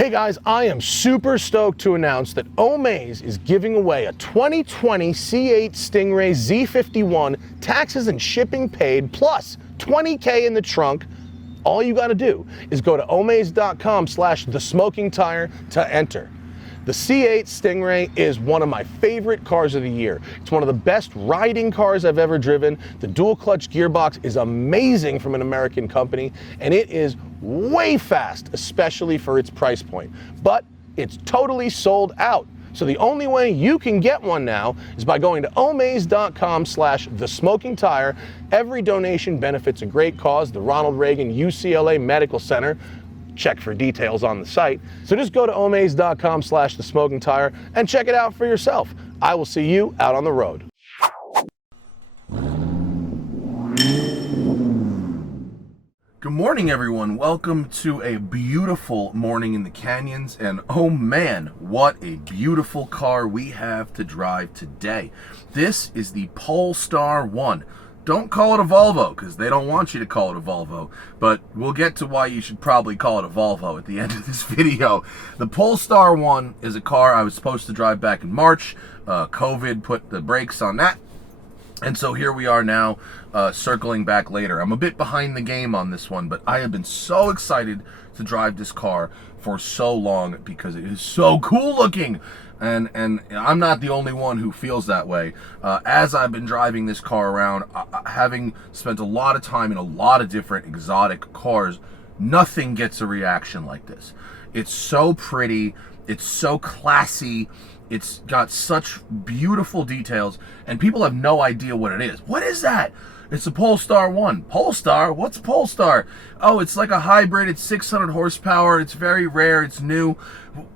Hey guys, I am super stoked to announce that Omaze is giving away a 2020 C8 Stingray Z51, taxes and shipping paid, plus $20K in the trunk. All you gotta do is go to omaze.com/thesmokingtire to enter. The C8 Stingray is one of my favorite cars of the year. It's one of the best riding cars I've ever driven. The dual clutch gearbox is amazing from an American company, and it is way fast, especially for its price point. But it's totally sold out. So the only way you can get one now is by going to omaze.com/thesmokingtire. Every donation benefits a great cause, the Ronald Reagan UCLA Medical Center. Check for details on the site. So just go to omaze.com/thesmokingtire and check it out for yourself. I will see you out on the road. Good morning, everyone. Welcome to a beautiful morning in the canyons, and oh man, what a beautiful car we have to drive today. This is the Polestar One. Don't call it a Volvo, because they don't want you to call it a Volvo, but we'll get to why you should probably call it a Volvo at the end of this video. The Polestar One is a car I was supposed to drive back in March. COVID put the brakes on that, and so here we are now, circling back later. I'm a bit behind the game on this one, but I have been so excited to drive this car for so long because it is so cool looking. And I'm not the only one who feels that way. As I've been driving this car around, having spent a lot of time in a lot of different exotic cars, nothing gets a reaction like this. It's so pretty, it's so classy, it's got such beautiful details, and people have no idea what it is. What is that? It's a Polestar One. Polestar? What's Polestar? Oh, it's like a hybrid. It's 600 horsepower. It's very rare. It's new.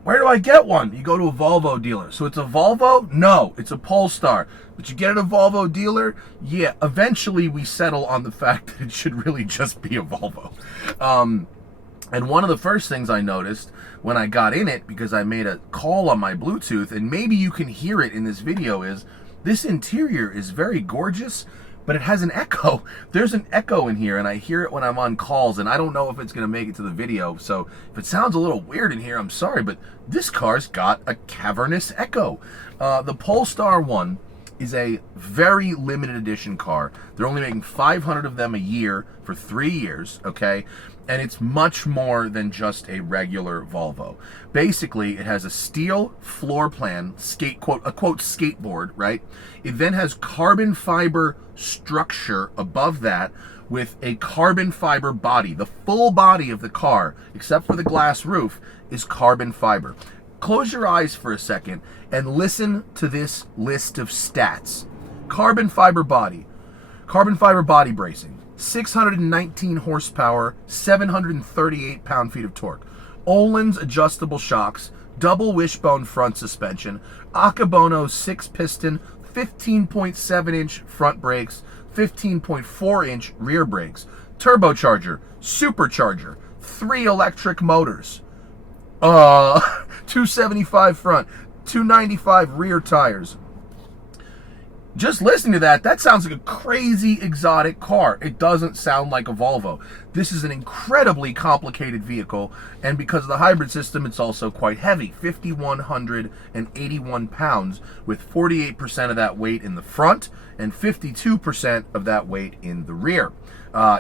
Where do I get one? You go to a Volvo dealer. So it's a Volvo? No, it's a Polestar. But you get it at a Volvo dealer? Yeah. Eventually, we settle on the fact that it should really just be a Volvo. And one of the first things I noticed when I got in it, because I made a call on my Bluetooth, and maybe you can hear it in this video, is this interior is very gorgeous, but it has an echo. There's an echo in here, and I hear it when I'm on calls, and I don't know if it's gonna make it to the video, so if it sounds a little weird in here, I'm sorry, but this car's got a cavernous echo. The Polestar One is a very limited edition car. They're only making 500 of them a year for 3 years, okay? And it's much more than just a regular Volvo. Basically, it has a steel floor plan, quote skateboard, right? It then has carbon fiber structure above that with a carbon fiber body. The full body of the car, except for the glass roof, is carbon fiber. Close your eyes for a second and listen to this list of stats. Carbon fiber body bracing, 619 horsepower, 738 pound-feet of torque. Öhlins adjustable shocks, double wishbone front suspension, Akebono 6-piston, 15.7-inch front brakes, 15.4-inch rear brakes, turbocharger, supercharger, 3 electric motors, 275 front, 295 rear tires. Just listening to that sounds like a crazy exotic car. It doesn't sound like a Volvo. This is an incredibly complicated vehicle, and because of the hybrid system, it's also quite heavy, 5,181 pounds, with 48% of that weight in the front and 52% of that weight in the rear.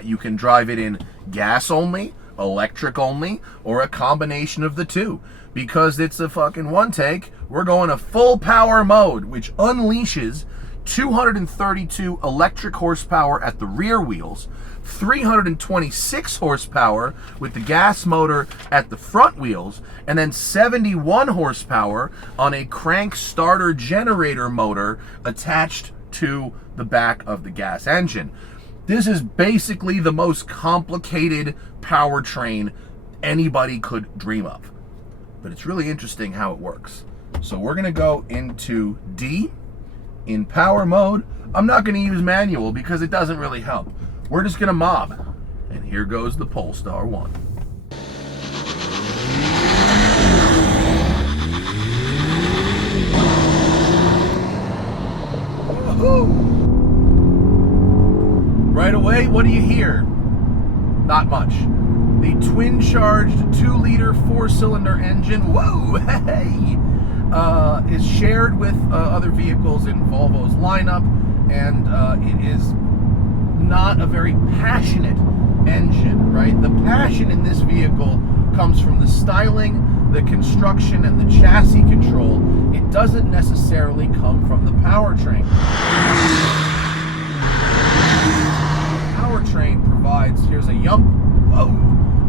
You can drive it in gas only, electric only, or a combination of the two. Because it's a fucking one take, we're going a full power mode, which unleashes 232 electric horsepower at the rear wheels, 326 horsepower with the gas motor at the front wheels, and then 71 horsepower on a crank starter generator motor attached to the back of the gas engine. This is basically the most complicated powertrain anybody could dream of. But it's really interesting how it works. So we're gonna go into D. In power mode, I'm not going to use manual because it doesn't really help. We're just going to mob. And here goes the Polestar One. Woohoo! Right away, what do you hear? Not much. The twin-charged 2-liter 4-cylinder engine, whoa, hey, is shared with other vehicles in Volvo's lineup, and it is not a very passionate engine, right? The passion in this vehicle comes from the styling, the construction, and the chassis control. It doesn't necessarily come from the powertrain. Powertrain provides, here's a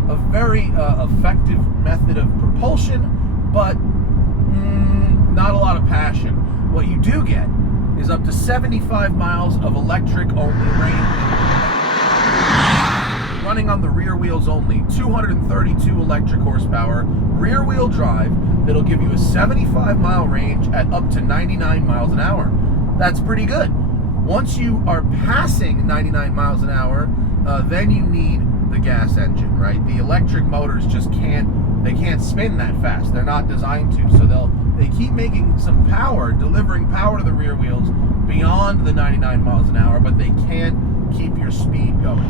a very effective method of propulsion, but not a lot of passion. What you do get is up to 75 miles of electric only range, running on the rear wheels only, 232 electric horsepower, rear wheel drive, that'll give you a 75 mile range at up to 99 miles an hour. That's pretty good. Once you are passing 99 miles an hour, then you need the gas engine, right? The electric motors just can't spin that fast. They're not designed to, so they keep making some power, delivering power to the rear wheels beyond the 99 miles an hour, but they can't keep your speed going.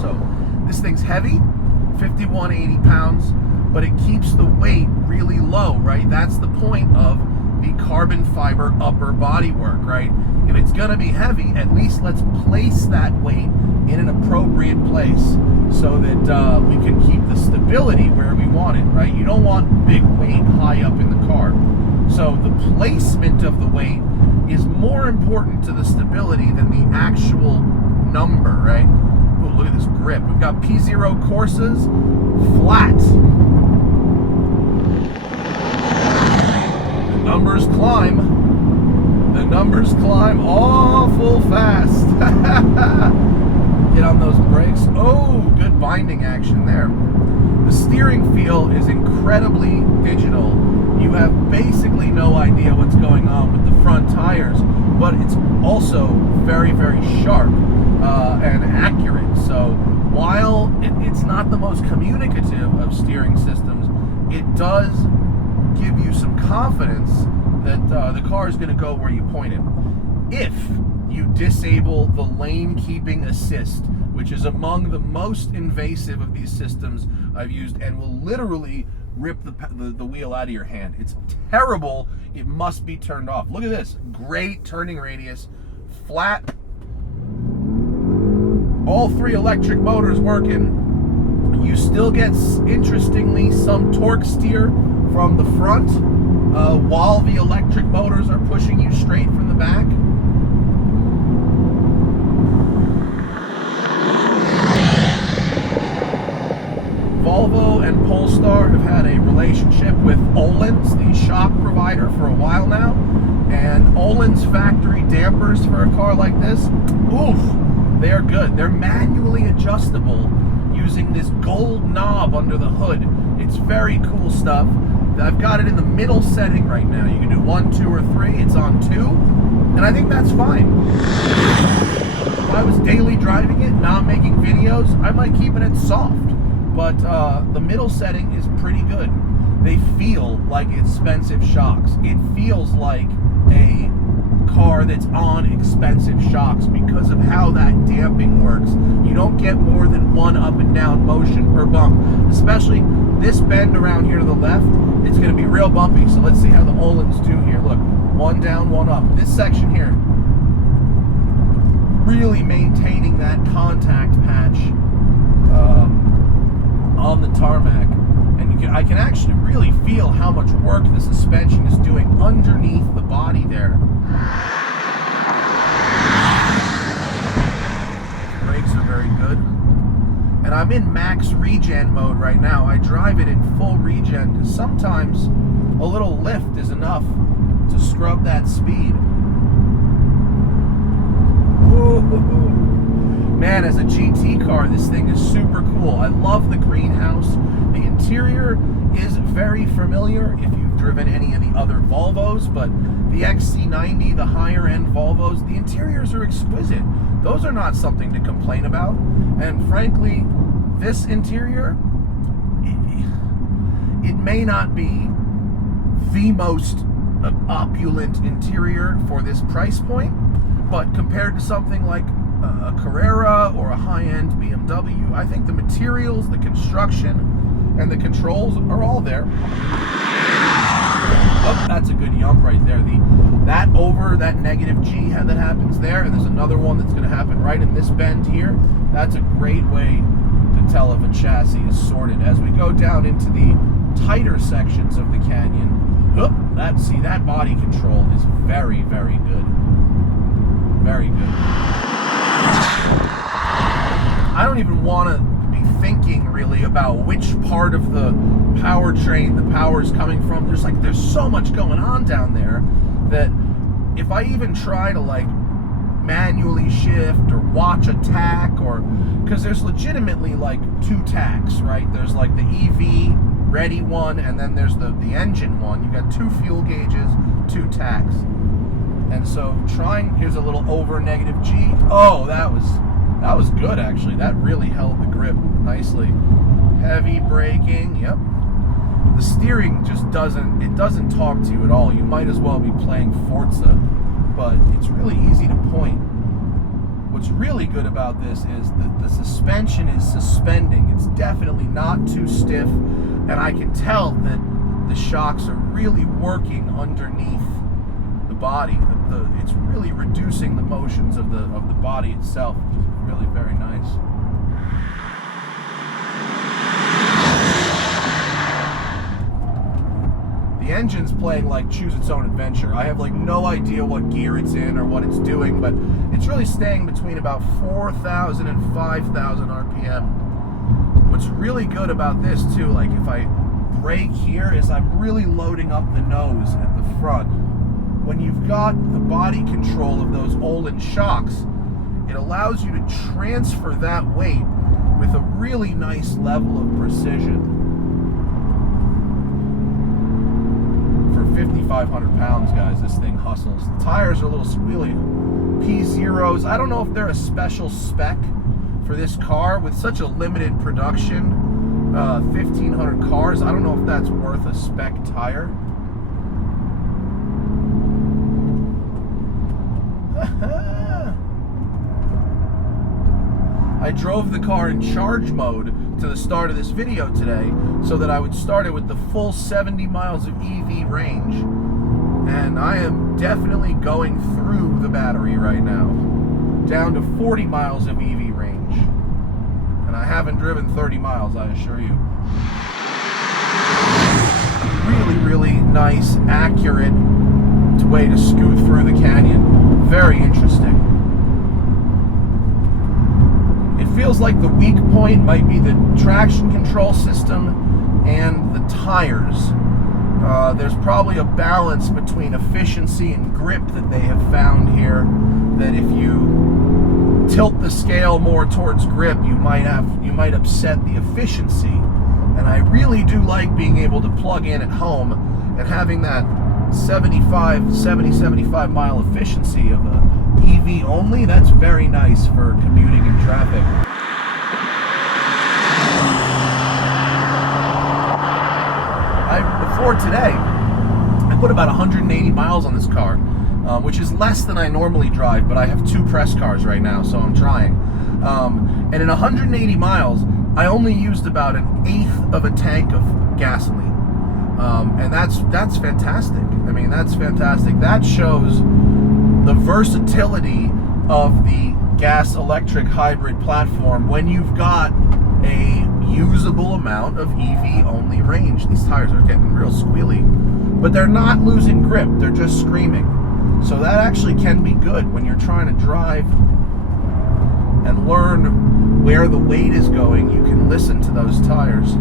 So this thing's heavy, 5,180 pounds, but it keeps the weight really low, right? That's the point of the carbon fiber upper bodywork, right? If it's gonna be heavy, at least let's place that weight in an appropriate place so that we can keep the stability where we want it, right? You don't want big weight high up in the car. So the placement of the weight is more important to the stability than the actual number, right? Ooh, look at this grip. We've got P0 Corsas, flat. The numbers climb. The numbers climb awful fast. Get on those brakes. Oh, good binding action there. The steering feel is incredibly digital. You have basically no idea what's going on with the front tires, but it's also very, very sharp and accurate. So while it's not the most communicative of steering systems, it does give you some confidence that the car is going to go where you point it. If you disable the lane keeping assist, which is among the most invasive of these systems I've used and will literally rip the wheel out of your hand. It's terrible. It must be turned off. Look at this. Great turning radius. Flat. All 3 electric motors working. You still get, interestingly, some torque steer from the front while the electric motors are pushing you straight from the back. Volvo and Polestar have had a relationship with Öhlins, the shock provider, for a while now. And Öhlins factory dampers for a car like this, oof, they are good. They're manually adjustable using this gold knob under the hood. It's very cool stuff. I've got it in the middle setting right now. You can do 1, 2, or 3. It's on 2, and I think that's fine. If I was daily driving it, not making videos, I might keep it at soft. But the middle setting is pretty good. They feel like expensive shocks. It feels like a car that's on expensive shocks because of how that damping works. You don't get more than 1 up and down motion per bump. Especially this bend around here to the left, it's going to be real bumpy. So let's see how the Öhlins do here. Look, 1 down, 1 up. This section here, really maintaining that contact patch on the tarmac, and I can actually really feel how much work the suspension is doing underneath the body there. Brakes are very good, and I'm in max regen mode right now. I drive it in full regen because sometimes a little lift is enough to scrub that speed. Woo-hoo-hoo. Man, as a GT car, this thing is super cool. I love the greenhouse. The interior is very familiar if you've driven any of the other Volvos, but the XC90, the higher end Volvos, the interiors are exquisite. Those are not something to complain about. And frankly, this interior, it may not be the most opulent interior for this price point, but compared to something like a Carrera or a high-end BMW. I think the materials, the construction, and the controls are all there. Oh, that's a good yump right there. That over that negative G that happens there, and there's another one that's going to happen right in this bend here. That's a great way to tell if a chassis is sorted. As we go down into the tighter sections of the canyon, that body control is very, very good. Very good. I don't even want to be thinking really about which part of the powertrain the power is coming from. There's so much going on down there that if I even try to like manually shift or watch a tack, or because there's legitimately like two tacks, right? There's like the EV ready one, and then there's the engine one. You got two fuel gauges, two tacks. And so here's a little over negative G. Oh, that was good actually. That really held the grip nicely. Heavy braking, yep. The steering just doesn't talk to you at all. You might as well be playing Forza, but it's really easy to point. What's really good about this is that the suspension is suspending. It's definitely not too stiff, and I can tell that the shocks are really working underneath the body. It's really reducing the motions of the body itself, which is really very nice. The engine's playing like choose its own adventure. I have like no idea what gear it's in or what it's doing, but it's really staying between about 4,000 and 5,000 RPM. What's really good about this too, like if I brake here, is I'm really loading up the nose at the front. When you've got the body control of those Olin shocks, it allows you to transfer that weight with a really nice level of precision. For 5,500 pounds, guys, this thing hustles. The tires are a little squealy. P0s, I don't know if they're a special spec for this car. With such a limited production, 1,500 cars, I don't know if that's worth a spec tire. I drove the car in charge mode to the start of this video today so that I would start it with the full 70 miles of EV range. And I am definitely going through the battery right now, down to 40 miles of EV range. And I haven't driven 30 miles, I assure you. Really, really nice, accurate way to scoot through the canyon. Very interesting. It feels like the weak point might be the traction control system and the tires. There's probably a balance between efficiency and grip that they have found here, that if you tilt the scale more towards grip, you might upset the efficiency. And I really do like being able to plug in at home and having that 75 mile efficiency of a EV only. That's very nice for commuting in traffic. Before today, I put about 180 miles on this car, which is less than I normally drive, but I have two press cars right now, so I'm trying. And in 180 miles, I only used about 1/8 of a tank of gasoline. And that's fantastic. I mean, that's fantastic. That shows the versatility of the gas-electric hybrid platform when you've got a usable amount of EV-only range. These tires are getting real squealy, but they're not losing grip. They're just screaming. So that actually can be good when you're trying to drive and learn where the weight is going. You can listen to those tires.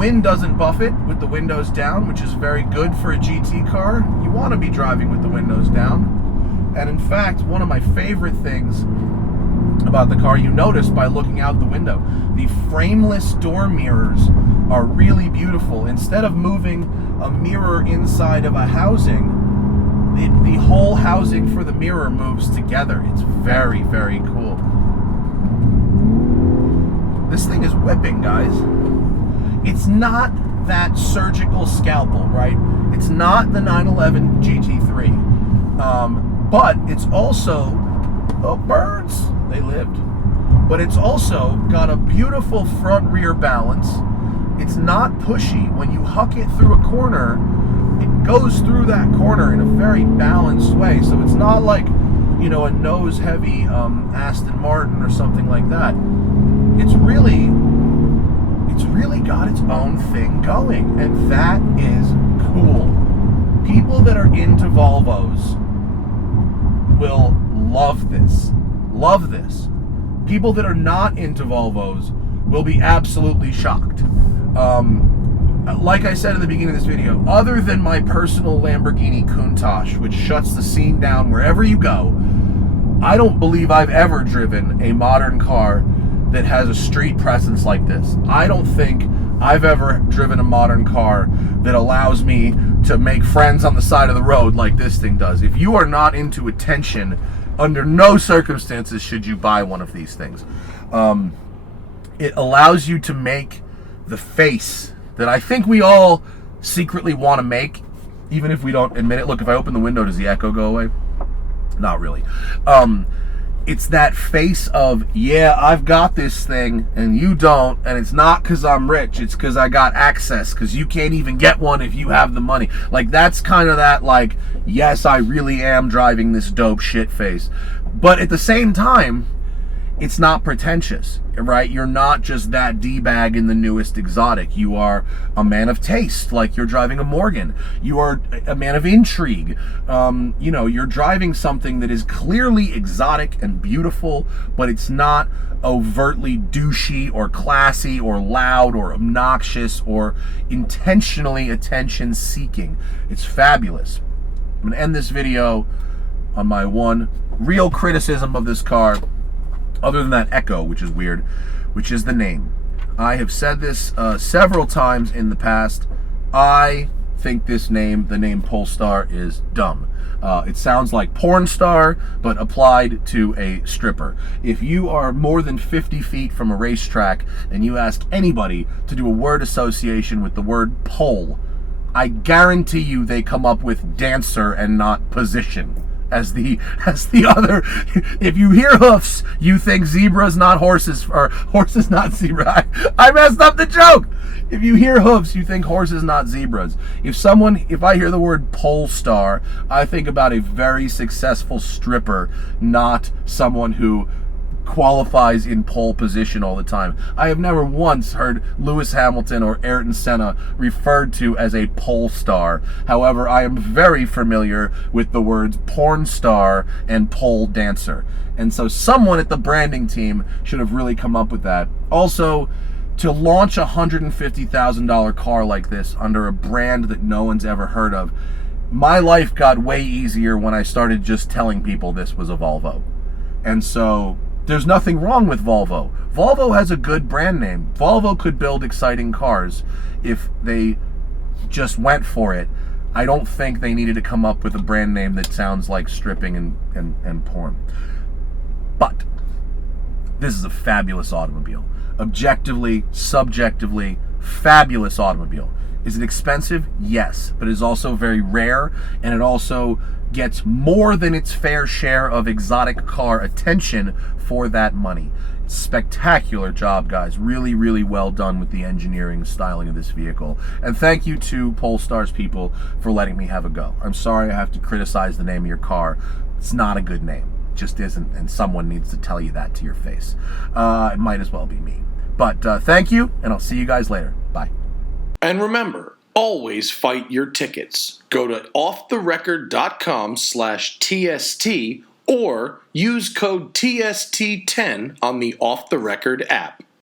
Wind doesn't buff it with the windows down, which is very good for a GT car. You want to be driving with the windows down. And in fact, one of my favorite things about the car, you notice by looking out the window, the frameless door mirrors are really beautiful. Instead of moving a mirror inside of a housing, the whole housing for the mirror moves together. It's very, very cool. This thing is whipping, guys. It's not that surgical scalpel, right? It's not the 911 GT3, but it's also, oh, birds, they lived. But it's also got a beautiful front-rear balance. It's not pushy. When you huck it through a corner, it goes through that corner in a very balanced way. So it's not like, you know, a nose-heavy Aston Martin or something like that. It's really got its own thing going, and that is cool. People that are into Volvos will love this. Love this. People that are not into Volvos will be absolutely shocked. Like I said in the beginning of this video, other than my personal Lamborghini Countach, which shuts the scene down wherever you go, I don't believe I've ever driven a modern car that has a street presence like this. I don't think I've ever driven a modern car that allows me to make friends on the side of the road like this thing does. If you are not into attention, under no circumstances should you buy one of these things. It allows you to make the face that I think we all secretly want to make, even if we don't admit it. Look, if I open the window, does the echo go away? Not really. It's that face of, yeah, I've got this thing and you don't, and it's not because I'm rich, it's because I got access, because you can't even get one if you have the money. Like, that's kind of that, like, yes, I really am driving this dope shit face. But at the same time, it's not pretentious, right? You're not just that D-bag in the newest exotic. You are a man of taste, like you're driving a Morgan. You are a man of intrigue. You know, you're driving something that is clearly exotic and beautiful, but it's not overtly douchey or classy or loud or obnoxious or intentionally attention-seeking. It's fabulous. I'm gonna end this video on my one real criticism of this car, other than that echo, which is weird, which is the name. I have said this several times in the past. I think this name, the name Polestar, is dumb. It sounds like porn star, but applied to a stripper. If you are more than 50 feet from a racetrack and you ask anybody to do a word association with the word pole, I guarantee you they come up with dancer and not position as the other. If you hear hoofs, you think zebras, not horses, or horses, not zebra. I messed up the joke. If you hear hoofs, you think horses, not zebras. If I hear the word Polestar, I think about a very successful stripper, not someone who qualifies in pole position all the time. I have never once heard Lewis Hamilton or Ayrton Senna referred to as a pole star. However, I am very familiar with the words porn star and pole dancer. And so someone at the branding team should have really come up with that. Also, to launch a $150,000 car like this under a brand that no one's ever heard of, my life got way easier when I started just telling people this was a Volvo. And so there's nothing wrong with Volvo. Volvo has a good brand name. Volvo could build exciting cars if they just went for it. I don't think they needed to come up with a brand name that sounds like stripping and porn. But this is a fabulous automobile. Objectively, subjectively, fabulous automobile. Is it expensive? Yes, but it is also very rare, and it also gets more than its fair share of exotic car attention for that money. Spectacular job, guys. Really, really well done with the engineering styling of this vehicle. And thank you to Polestar's people for letting me have a go. I'm sorry I have to criticize the name of your car. It's not a good name. It just isn't, and someone needs to tell you that to your face. It might as well be me. But thank you, and I'll see you guys later. Bye. And remember, always fight your tickets. Go to offtherecord.com/TST or use code TST10 on the Off the Record app.